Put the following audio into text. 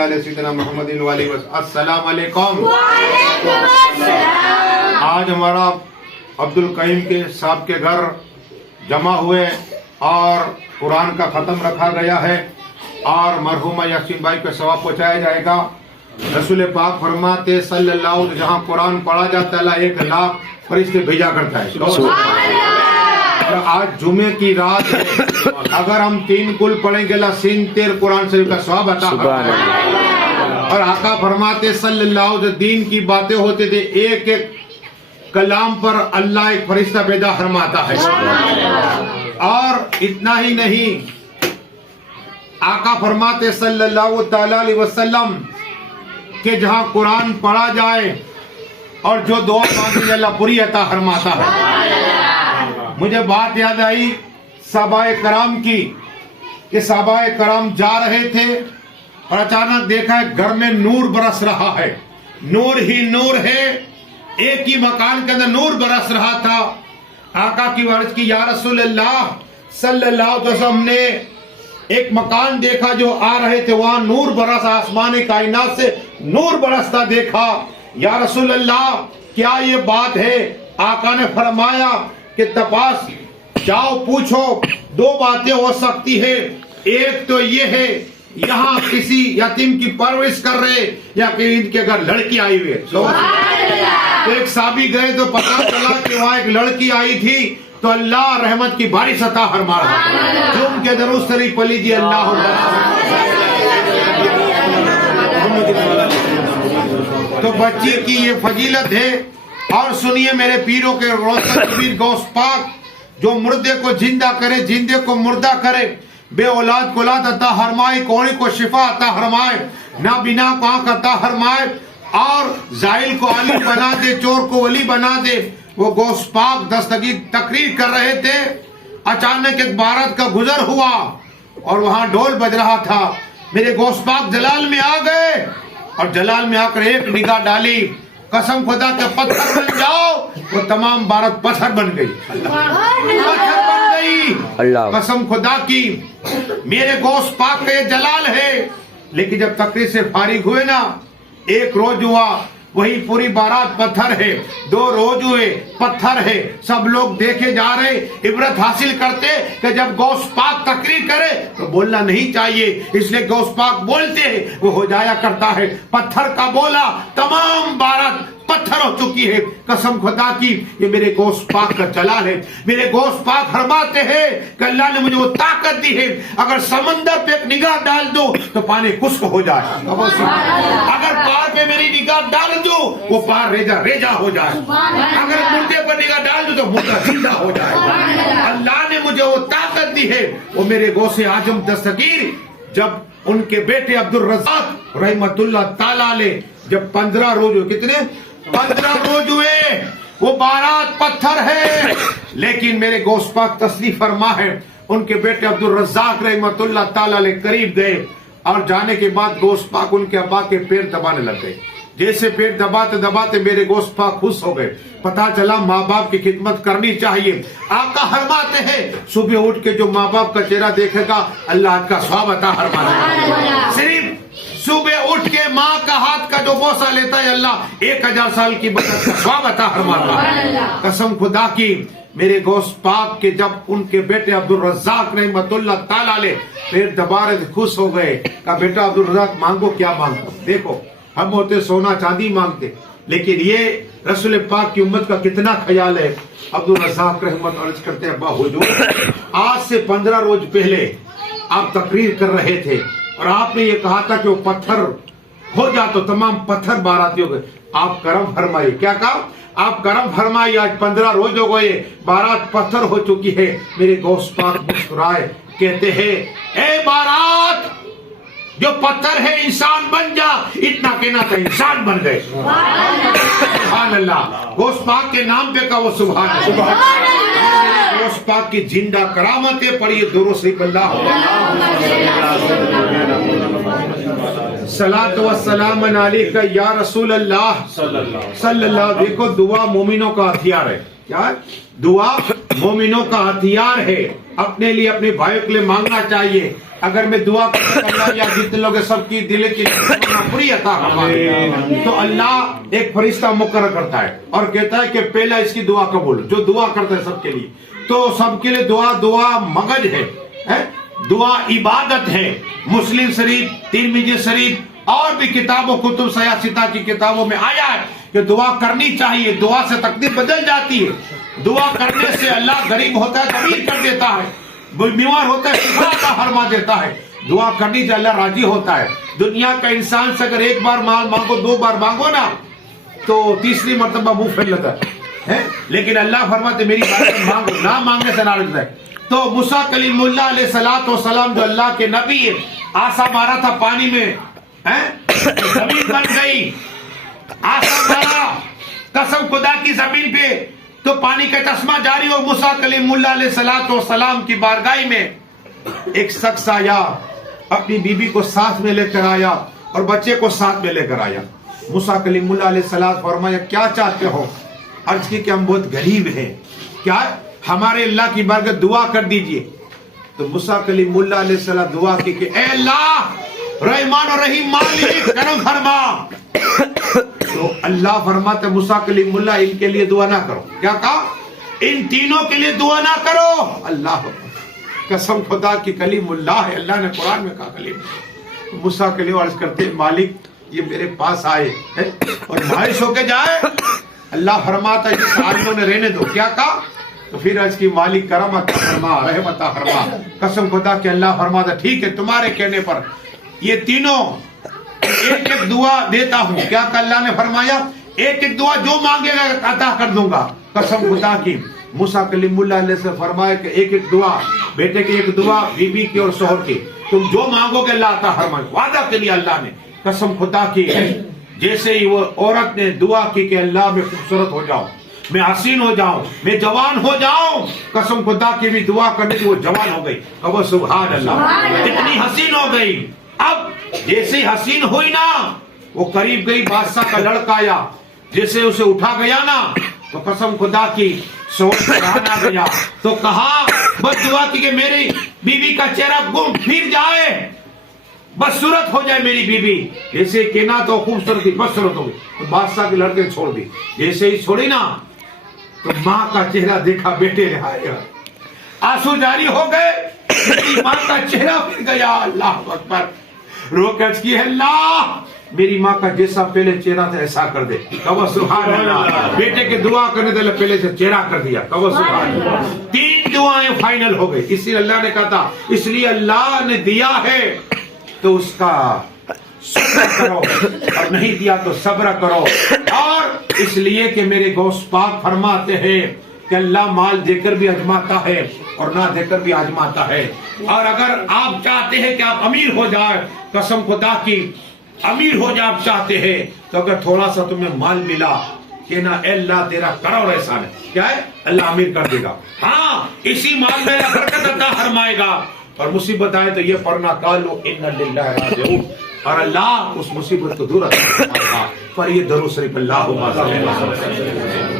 سیدنا محمد السلام علیکم۔ آج ہمارا عبد القیم کے صاحب کے گھر جمع ہوئے اور قرآن کا ختم رکھا گیا ہے اور مرحومہ یاسین بھائی کو ثواب پہنچایا جائے گا۔ رسول پاک فرماتے صلی اللہ علیہ وسلم جہاں قرآن پڑھا جاتا ہے اللہ 1,00,000 فرشتے بھیجا کرتا ہے۔ آج جمعے کی رات ہے، اگر ہم 3 کل پڑھیں گے اللہ سین تیر قرآن شریف کا ثواب عطا کرتا ہے۔ اور آقا فرماتے صلی اللہ علیہ وسلم دین کی باتیں ہوتے تھے، ایک ایک کلام پر اللہ ایک فرشتہ پیدا فرماتا ہے۔ اور اتنا ہی نہیں، آقا فرماتے صلی اللہ تعالی علیہ وسلم کہ جہاں قرآن پڑھا جائے اور جو دعا مانگے اللہ پوری عطا فرماتا ہے۔ مجھے بات یاد آئی صحابہ کرام کی کہ صحابہ کرام جا رہے تھے اور اچانک دیکھا ہے گھر میں نور برس رہا ہے، نور ہی نور ہے، ایک ہی مکان کے اندر نور برس رہا تھا۔ آقا کی عرض کی یا رسول اللہ صلی اللہ علیہ وسلم نے ایک مکان دیکھا جو آ رہے تھے، وہاں نور برس، آسمان کائنات سے نور برستا دیکھا۔ یا رسول اللہ کیا یہ بات ہے؟ آقا نے فرمایا کہ تپاس جاؤ پوچھو، 2 باتیں ہو سکتی ہے، ایک تو یہ ہے یہاں کسی یتیم کی پرورش کر رہے یا کہ ان کے گھر لڑکی آئی ہوئی ہے۔ تو ایک صحابی گئے تو پتہ چلا کہ وہاں ایک لڑکی آئی تھی، تو اللہ رحمت کی بارش عطا فرما رہا، جو ان کے درود شریف پڑھ لیجیے اللہ۔ تو بچی کی یہ فضیلت ہے۔ اور سنیے میرے پیروں کے روشن پیر غوث پاک جو مردے کو زندہ کرے، زندے کو مردہ کرے، بے اولاد کو اولاد عطا فرمائے، کوڑی کو شفا عطا فرمائے، نابینا کو آنکھ عطا فرمائے، اور زائل کو عالم بنا دے، چور کو ولی بنا دے۔ وہ غوث پاک دستگیر تقریر کر رہے تھے، اچانک ایک بارات کا گزر ہوا اور وہاں ڈھول بج رہا تھا۔ میرے غوث پاک جلال میں آ گئے اور جلال میں آ کر ایک نگاہ ڈالی، قسم خدا کے پتھر بن جاؤ، وہ تمام بارات پتھر بن گئی، پتھر بن گئی، قسم خدا کی۔ میرے غوث پاک کا یہ جلال ہے۔ لیکن جب تقریر سے فارغ ہوئے نا، 1 روز ہوا، وہی پوری بارات پتھر ہے، 2 روز ہوئے پتھر ہے، سب لوگ دیکھے جا رہے، عبرت حاصل کرتے کہ جب غوث پاک تقریر کرے تو بولنا نہیں چاہیے، اس لیے غوث پاک بولتے ہیں وہ ہو جایا کرتا ہے۔ پتھر کا بولا، تمام بارات پتھر ہو چکی ہے۔ قسم خدا کی یہ میرے غوث پاک کا جلال ہے۔ میرے غوث پاک فرماتے ہیں کہ اللہ نے مجھے وہ طاقت دی ہے، اگر سمندر پہ ایک نگاہ ڈال دو تو پانی خشک ہو جائے، اگر پہاڑ پہ میری نگاہ ڈال دو وہ پہاڑ ریجا ہو جائے، اگر مردے پر نگاہ ڈال دو تو مردہ زندہ ہو جائے۔ اللہ نے مجھے وہ طاقت دی ہے۔ وہ میرے غوث اعظم دستگیر جب ان کے بیٹے عبد الرزاق رحمت اللہ تعالی علیہ جب 15 روز ہوئے، کتنے 15 روز ہوئے، وہ بارات پتھر ہے، لیکن میرے غوث پاک تشریف فرما ہے، ان کے بیٹے عبد الرزاق رحمت اللہ تعالی علیہ قریب گئے اور جانے کے بعد غوث پاک ان کے ابا کے پیر دبانے لگ گئے۔ جیسے پیٹ دباتے دباتے میرے غوث پاک خوش ہو گئے، پتا چلا ماں باپ کی خدمت کرنی چاہیے۔ آقا فرماتے ہیں صبح اٹھ کے جو ماں باپ کا چہرہ دیکھے گا اللہ کا ثواب عطا فرمائے۔ صرف صبح اٹھ کے ماں کا ہاتھ کا جو بوسہ لیتا ہے اللہ 1000 سال کی برکت کا ثواب عطا فرماتا ہے۔ قسم خدا کی میرے غوث پاک کے جب ان کے بیٹے عبد الرزاق رحمت اللہ تعالی علیہ پیر دبا رہے خوش ہو گئے، کہا بیٹا عبد الرزاق مانگو، کیا مانگو؟ دیکھو ہم ہوتے سونا چاندی مانگتے، لیکن یہ رسول پاک کی امت کا کتنا خیال ہے۔ عبد الرزاق رحمت عرض کرتے ہیں ابا حضور آج سے 15 روز پہلے آپ تقریر کر رہے تھے اور آپ نے یہ کہا تھا کہ وہ پتھر ہو جا تو تمام پتھر باراتی ہو گئے، آپ کرم فرمائیے۔ کیا کہا؟ آپ کرم فرمائیے، آج 15 روز ہو گئے، بارات پتھر ہو چکی ہے۔ میرے غوث پاک مسکرائے، کہتے ہیں اے بارات جو پتھر ہے انسان بن جا، اتنا کہنا تھا انسان بن گئے۔ سبحان اللہ، غوث پاک کے نام پہ کہا وہ سبحان اللہ۔ غوث پاک کی زندہ کرامتیں پڑھیے، درود شریف اللہ صلاۃ و سلام علیک یا رسول اللہ صلی اللہ۔ دیکھو دعا مومنوں کا ہتھیار ہے، کیا ہے؟ دعا مومنوں کا ہتھیار ہے۔ اپنے لیے اپنے بھائیوں کے لیے مانگنا چاہیے. اگر میں دعا کرتا اللہ یا جتنے لوگ سب کی دل کی پوری عطا فرما دے تو اللہ ایک فرشتہ مقرر کرتا ہے اور کہتا ہے کہ پہلا اس کی دعا قبول. جو دعا کرتا ہے سب کے لیے تو سب کے لیے دعا مگج ہے, دعا عبادت ہے. مسلم شریف, ترمذی شریف اور بھی کتابوں کتب سیاستہ کی کتابوں میں آیا ہے کہ دعا کرنی چاہیے. دعا سے تقدیر بدل جاتی ہے. دعا کرنے سے اللہ غریب ہوتا ہے امیر کر دیتا ہے, بیمار ہوتا ہے شفا عطا فرما دیتا ہے. دعا کرنی سے اللہ راضی ہوتا ہے. دنیا کا انسان سے اگر ایک بار مانگو 2 بار مانگو نا تو تیسری مرتبہ منہ پھیر لیتا ہے, لیکن اللہ فرماتے میری بات مانگو, نہ مانگنے سے ناراض ہے. تو موسیٰ کلیم اللہ علیہ السلام جو اللہ کے نبی ہے, آسا مارا تھا پانی میں, زمین بن گئی, آسا مارا قسم خدا کی زمین پہ تو پانی کا چشمہ جاری ہو. موسیٰ کلیم اللہ علیہ السلام کی بارگاہ میں ایک شخص آیا, اپنی بیوی کو ساتھ میں لے کر آیا اور بچے کو ساتھ میں لے کر آیا. موسیٰ کلیم اللہ علیہ السلام فرمایا کیا چاہتے ہو؟ عرض کی کہ ہم بہت غریب ہیں, کیا ہمارے اللہ کی بارگاہ دعا کر دیجئے. تو موسیٰ کلیم اللہ علیہ السلام دعا کی کہ اے اللہ رحمان و رحیم مالک کرم فرما. تو اللہ فرماتے موسیٰ کلیم اللہ ان کے لیے دعا نہ کرو. کیا کہا؟ ان تینوں کے لیے دعا نہ کرو. اللہ قسم خدا کی کلیم اللہ ہے, اللہ نے قرآن میں کہا کلیم. موسیٰ کلیم عرض کرتے مالک یہ میرے پاس آئے اور مایوس ہو کے جائے. اللہ فرماتا ہے جس عالموں نے رہنے دو. کیا کہا؟ تو پھر عرض کی مالک کرم عطا فرما, رحم عطا فرما. قسم خدا کہ اللہ فرماتا ٹھیک ہے تمہارے کہنے پر یہ تینوں ایک ایک دعا دیتا ہوں. کیا کہ اللہ نے فرمایا ایک ایک دعا جو مانگے گا عطا کر دوں گا. قسم خدا کی موسیٰ کلیم اللہ علیہ سے فرمایا کہ ایک ایک دعا, بیٹے کی ایک دعا, بیوی کی اور شوہر کی, تم جو مانگو گے اللہ عطا فرمائے. وعدہ کے لیے اللہ نے قسم خدا کی جیسے ہی وہ عورت نے دعا کی کہ اللہ میں خوبصورت ہو جاؤں, میں حسین ہو جاؤں, میں جوان ہو جاؤں. قسم خدا کی بھی دعا کرنے کی وہ جوان ہو گئی. کہو سبحان اللہ, اتنی حسین ہو گئی. اب جیسے ہی حسین ہوئی نا وہ قریب گئی, بادشاہ کا لڑکا آیا, جیسے اسے اٹھا گیا نا تو قسم خدا کی شوہر آ گیا تو کہا بس دعا کی کہ میری بیوی کا چہرہ گم پھر جائے, بس صورت ہو جائے میری بیوی. جیسے کہنا تو خوبصورت تھی, بس صورت ہو گئی. تو بادشاہ کے لڑکے نے چھوڑ دی. جیسے ہی چھوڑی نا تو ماں کا چہرہ دیکھا, بیٹے رہا, آنسو جاری ہو گئے. میری ماں کا چہرہ پھر گیا. اللہ اکبر. رو کر کی اللہ میری ماں کا جیسا پہلے چہرہ تھا ایسا کر دے. کہو سبحان اللہ. بیٹے کے دعا کرنے سے پہلے سے چہرہ کر دیا. کہو سبحان اللہ. 3 دعائیں فائنل ہو گئی. اس لیے اللہ نے کہا تھا, اس لیے اللہ نے دیا ہے تو اس کا شکر کرو اور نہیں دیا تو صبر کرو. اور اس لیے کہ میرے غوث پاک فرماتے ہیں کہ اللہ مال دے کر بھی آزماتا ہے اور نہ دے کر بھی آزماتا ہے. اور اگر آپ چاہتے ہیں کہ آپ امیر ہو جائے, قسم خدا کی امیر ہو جائے آپ چاہتے ہیں, تو اگر تھوڑا سا تمہیں مال ملا کہ نا اے اللہ تیرا کرو احسان ہے, کیا ہے اللہ امیر کر دے گا. ہاں اسی مال میں برکت عطا فرمائے گا. اور مصیبت آئے تو یہ پڑھنا قالوا انا للہ راجعون, اور اللہ اس مصیبت کو دور رکھے گا. پر یہ درود شریف اللہم صلی اللہ علیہ وسلم.